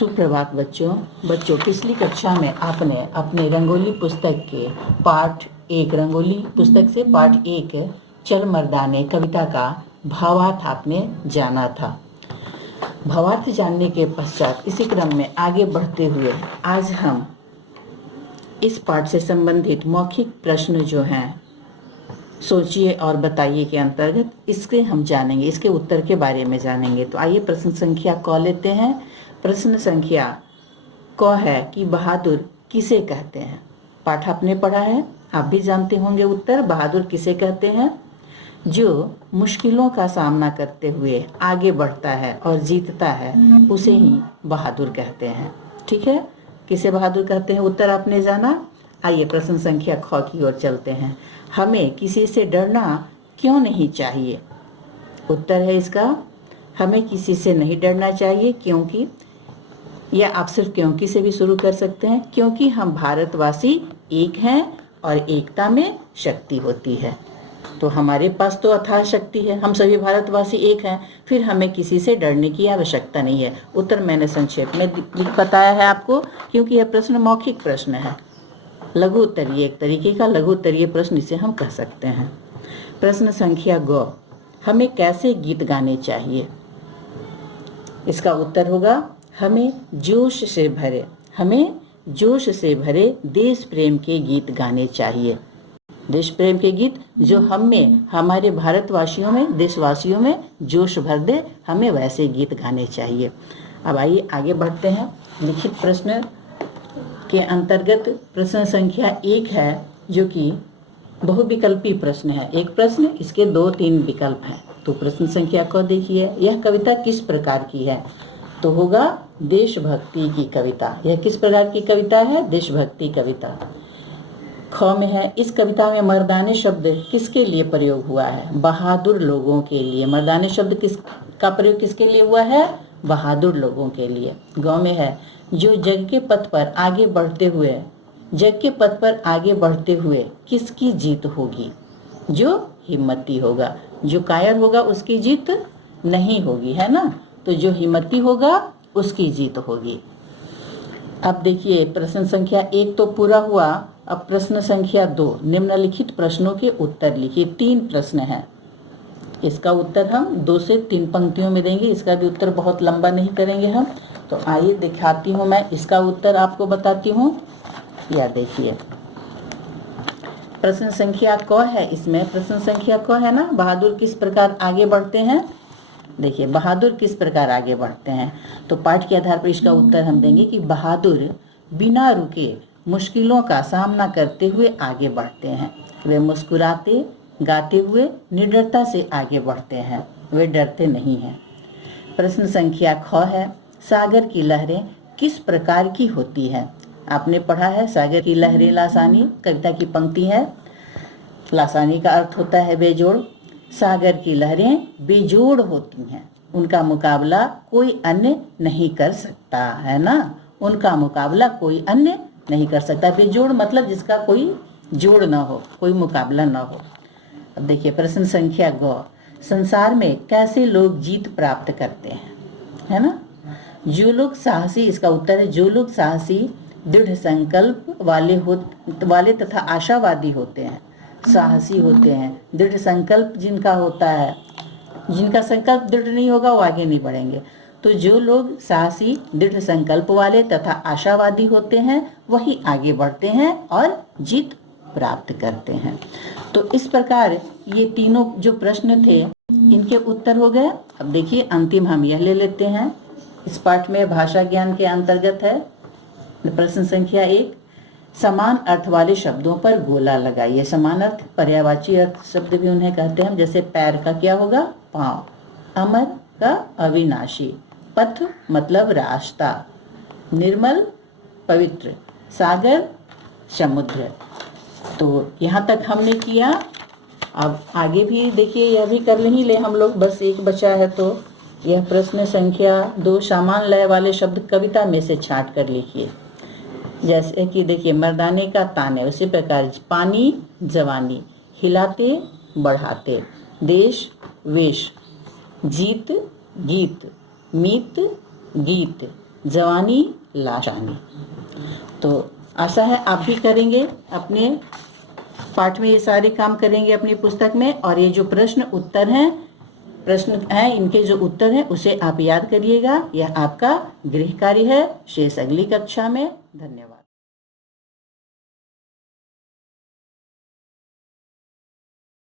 सुप्रभात बच्चों पिछली कक्षा में आपने अपने रंगोली पुस्तक के पाठ 1 रंगोली पुस्तक से पाठ 1 चल मर्दाने कविता का भावार्थ आपने जाना था। भावार्थ जानने के पश्चात इसी क्रम में आगे बढ़ते हुए आज हम इस पाठ से संबंधित मौखिक प्रश्न जो हैं सोचिए और बताइए के अंतर्गत इसके हम जानेंगे, इसके उत्तर के बारे में जानेंगे। तो आइए प्रश्न संख्या क लेते हैं। प्रश्न संख्या क है कि बहादुर किसे कहते हैं। पाठ आपने पढ़ा है, आप भी जानते होंगे उत्तर। बहादुर किसे कहते हैं? जो मुश्किलों का सामना करते हुए आगे बढ़ता है और जीतता है उसे ही बहादुर कहते हैं। ठीक है, किसे बहादुर कहते हैं उत्तर आपने जाना। आइए प्रश्न संख्या ख की ओर चलते हैं। हमें किसी से डरना क्यों नहीं चाहिए? उत्तर है इसका, हमें किसी से नहीं डरना चाहिए क्योंकि, या आप सिर्फ क्योंकि से भी शुरू कर सकते हैं, क्योंकि हम भारतवासी एक हैं और एकता में शक्ति होती है। तो हमारे पास तो अथाह शक्ति है, हम सभी भारतवासी एक हैं, फिर हमें किसी से डरने की आवश्यकता नहीं है। उत्तर मैंने संक्षेप में बताया है आपको, क्योंकि यह प्रश्न मौखिक प्रश्न है, लघु उत्तरीय, एक तरीके का लघु उत्तरीय प्रश्न इसे हम कह सकते हैं। प्रश्न संख्या ग, हमें कैसे गीत गाने चाहिए? इसका उत्तर होगा, हमें जोश से भरे देश प्रेम के गीत गाने चाहिए। देश प्रेम के गीत जो हम में, हमारे भारतवासियों में, देशवासियों में जोश भर दे, हमें वैसे गीत गाने चाहिए। अब आइए आगे बढ़ते हैं। लिखित प्रश्न के अंतर्गत प्रश्न संख्या 1 है जो कि बहुविकल्पी प्रश्न है। एक प्रश्न, इसके 2-3 विकल्प हैं। तो प्रश्न संख्या क देखिए, यह कविता किस प्रकार की है? तो होगा देशभक्ति की कविता। यह किस प्रकार की कविता है? देशभक्ति कविता। ख में है, इस कविता में मर्दाने शब्द किसके लिए प्रयोग हुआ है? बहादुर लोगों के लिए। मर्दाने शब्द का प्रयोग किसके लिए हुआ है? बहादुर लोगों के लिए। ग में है, जो जग के पथ पर आगे बढ़ते हुए किसकी जीत होगी? जो हिम्मती होगा। जो कायर होगा उसकी जीत नहीं होगी, है ना। तो जो हिम्मती होगा उसकी जीत होगी। अब देखिए प्रश्न संख्या 1 तो पूरा हुआ। अब प्रश्न संख्या 2, निम्नलिखित प्रश्नों के उत्तर लिखिए। 3 प्रश्न हैं, इसका उत्तर हम 2 से 3 पंक्तियों में देंगे। इसका भी उत्तर बहुत लंबा नहीं करेंगे हम। तो आइए दिखाती हूँ, मैं इसका उत्तर आपको बताती हूँ। या देखिए प्रश्न संख्या क है, इसमें प्रश्न संख्या क है ना, बहादुर किस प्रकार आगे बढ़ते हैं। देखिए बहादुर किस प्रकार आगे बढ़ते हैं। तो पाठ के आधार पर इसका उत्तर हम देंगे कि बहादुर बिना रुके मुश्किलों का सामना करते हुए आगे बढ़ते हैं। वे मुस्कुराते गाते हुए निडरता से आगे बढ़ते हैं, वे डरते नहीं हैं। प्रश्न संख्या ख है, सागर की लहरें किस प्रकार की होती है? आपने पढ़ा है, सागर की लहरें लासानी कविता की पंक्ति है। लासानी का अर्थ होता है बेजोड़। सागर की लहरें बेजोड़ होती हैं, उनका मुकाबला कोई अन्य नहीं कर सकता, है ना। उनका मुकाबला कोई अन्य नहीं कर सकता। बेजोड़ मतलब जिसका कोई जोड़ ना हो, कोई मुकाबला ना हो। अब देखिए प्रश्न संख्या ग, संसार में कैसे लोग जीत प्राप्त करते हैं, है ना। जो लोग साहसी, इसका उत्तर है, जो लोग साहसी, दृढ़ संकल्प वाले तथा आशावादी होते हैं, साहसी होते हैं, दृढ़ संकल्प जिनका होता है, जिनका संकल्प दृढ़ नहीं होगा वो आगे नहीं बढ़ेंगे। तो जो लोग साहसी, दृढ़ संकल्प वाले तथा आशावादी होते हैं वही आगे बढ़ते हैं और जीत प्राप्त करते हैं। तो इस प्रकार ये तीनों जो प्रश्न थे इनके उत्तर हो गए। अब देखिए अंतिम हम यह ले लेते हैं, इस पाठ में भाषा ज्ञान के अंतर्गत है। प्रश्न संख्या 1, समान अर्थ वाले शब्दों पर गोला लगाइए। समान अर्थ, पर्यायवाची अर्थ शब्द भी उन्हें कहते हैं। जैसे पैर का क्या होगा? पांव। अमर का अविनाशी। पथ मतलब रास्ता। निर्मल पवित्र। सागर समुद्र। तो यहाँ तक हमने किया। अब आगे भी देखिए, यह भी कर ही ले हम लोग, बस एक बचा है। तो यह प्रश्न संख्या 2, समान लय वाले शब्द कविता में से छांट कर लिखिए। जैसे कि देखिए, मर्दाने का ताने, उसी प्रकार पानी जवानी, हिलाते बढ़ाते, देश वेश, जीत गीत, मीत गीत, जवानी लाशानी। तो आशा है आप भी करेंगे, अपने पाठ में ये सारे काम करेंगे अपनी पुस्तक में। और ये जो प्रश्न हैं इनके जो उत्तर हैं उसे आप याद करिएगा। यह आपका गृह कार्य है। शेष अगली कक्षा में। धन्यवाद।